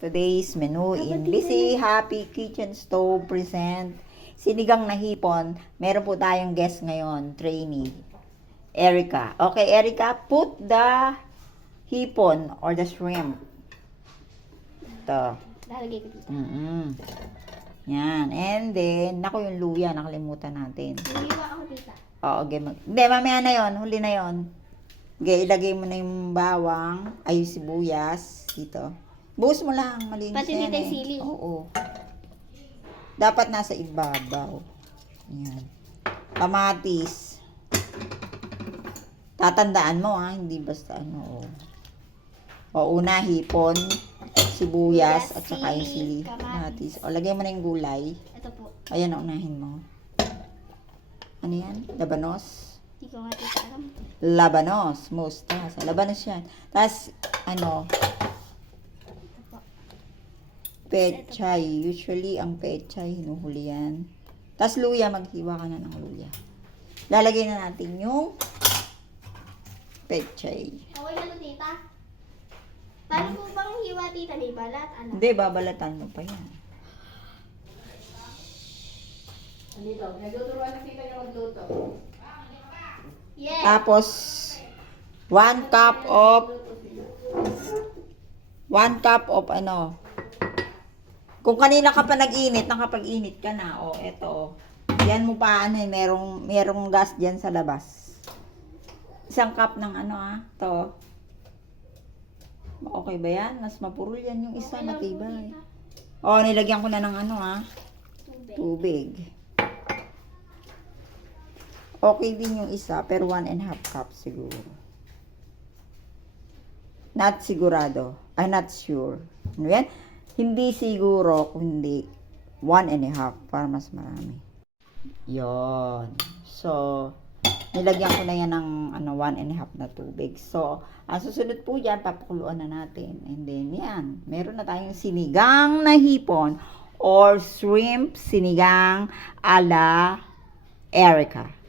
Today's menu in Busy Happy Kitchen Stove present sinigang na hipon. Meron po tayong guest ngayon, trainee, Erica. Okay, Erica, put the hipon or the shrimp. Ito. Lalagay ko dito. Yan. And then, naku yung luya, nakalimutan natin. Lumiwa ako dito. Oo, okay. Hindi, mamaya na yon, huli na yon. Okay, ilagay mo na yung bawang, ay sibuyas, dito. Buhos mo lang, malinis Pati yan dito yung sili. Oo. Dapat nasa ibabaw. Yan. Kamatis. Tatandaan mo hindi basta ano. O una, hipon, sibuyas, at saka yung sili. Kamatis. O, lagay mo na yung gulay. Ito po. Ayan, unahin mo. Ano yan? Labanos? Hindi ko nga dito alam. Labanos. Mustasa. Labanos yan. Tapos, ano, Ito po. pechay. Usually, ang pechay, hinuhuli yan. Tapos, luya. Maghiwa ka na ng luya. Lalagay na natin yung pechay. Okay na to, tita? Paano po bang hiwa, tita? May balat? Ano? Hindi, babalatan mo pa yan. Dito, nagtuturuan na tita yung magluto. Yes! Tapos, 1 cup of ano. Kung kanina ka pa nag-init, nakapag-init ka na. O, eto. Yan mo pa, merong gas dyan sa labas. 1 cup ng ano to. Okay ba yan? Mas mapurol yan yung isa, Okay lang po, matibay. tita. O, nilagyan ko na ng ano Tubig. tubig. Okay din yung isa, pero 1.5 cup siguro. Not sigurado. I'm not sure. Ano yan? Hindi siguro, kundi 1.5 para mas marami. Yon. So, nilagyan ko na yan ng 1.5 na tubig. So, ang susunod po dyan, papakuluan na natin. And then, yan. Meron na tayong sinigang na hipon or shrimp sinigang ala Erica.